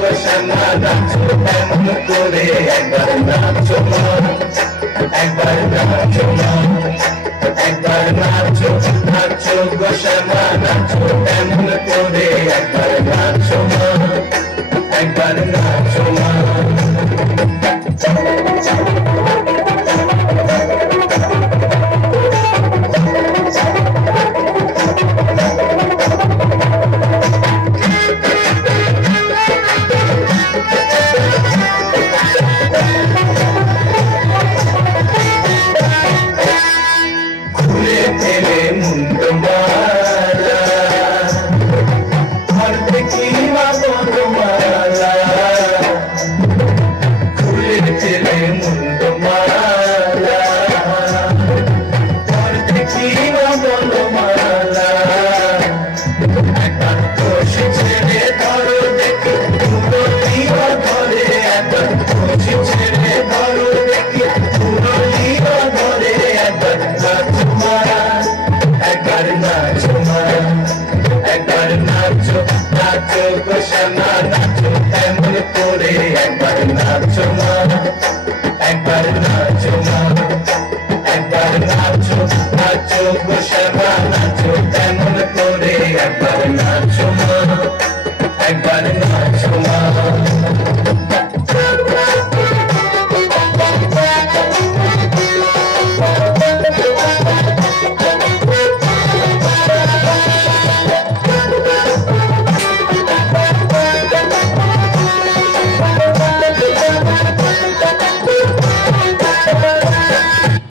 গোসানা নাচো এমন করে একবার নাচো মা একবার নাচো মা একবার নাচো নাচো গোসানা নাচো এমন করে একবার নাচো মা একবার নাচো মা খুলে ফেলে মুন্ড মালা আর দেখি মা বনমালা খুলে ফেলে মুন্ড মালা আর দেখি মা বনমালা একবার খুশি ছেড়ে ধরো দেখি পুরলিও ধরে একবার খুশি ছেড়ে ধরো দেখি পুরলিও ধরে একবার নাচো মা একবার নাচো মা একবার নাচো নাচো গোসানা নাচো এমন করে